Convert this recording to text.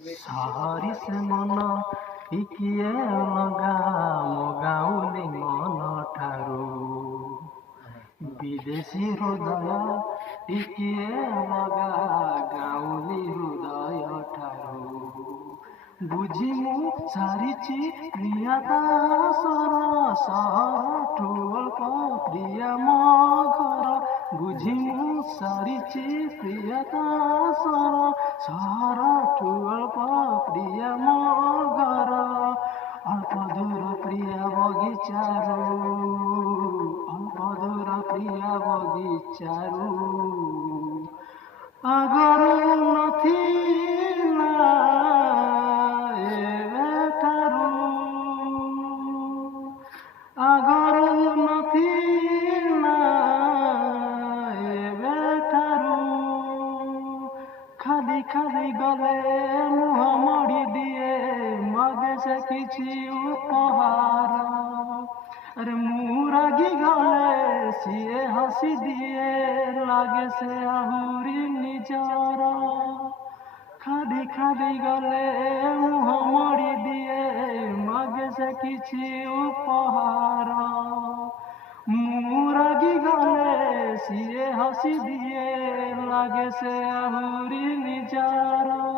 ସହରି ସେ ମନ ଟିକିଏ ଅଲଗା ମୋ ଗାଉଲି ମନ ଠାରୁ। ବିଦେଶୀ ହୃଦୟ ଟିକିଏ ଅଲଗା ଗାଉଲି ହୃଦୟ ଠାରୁ। ବୁଝି ମୁଁ ସାରିଛି ପ୍ରିୟା ଦାସର ସହରଠୁ ଅଳ୍ପ ପ୍ରିୟା ମୋ ଘର। ବୁଝି ମୁଁ ସାରିଛି ପ୍ରିୟା ଦାସର ସହରଠୁ ଅଳ୍ପ ପ୍ରିୟା ମୋ ଘର। ଅଳ୍ପ ଦୂର ପ୍ରିୟା ବଗିଚାରୁ, ଅଳ୍ପ ଦୂର ପ୍ରିୟା ବଗିଚାରୁ। ଆଗରୁ ନଥିଲା ଏବେଠାରୁ, ଆଗରୁ ନଥିଲା ଏବେଠାରୁ। ଖାଲି ଖାଲି ଗଲେ ମୁହଁ ମୋଡ଼ି ଦିଏ, ମାଗେ ସେ କିଛି ଉପହାର। ଆରେ ମୁଁ ରାଗି ଗଲେ ସିଏ ହସି ଦିଏ, ଲାଗେ ସେ ଆହୁରି ନିଜର। ଖାଲି ଖାଲି ଗଲେ ମୁହଁ ମୋଡ଼ି ଦିଏ, ମାଗେ ସେ କିଛି ଉପହାର। ମୁଁ ରାଗି ଗଲେ ସିଏ ହସି ଦିଏ, ଲାଗେ ସେ ଆହୁରି ନିଜର।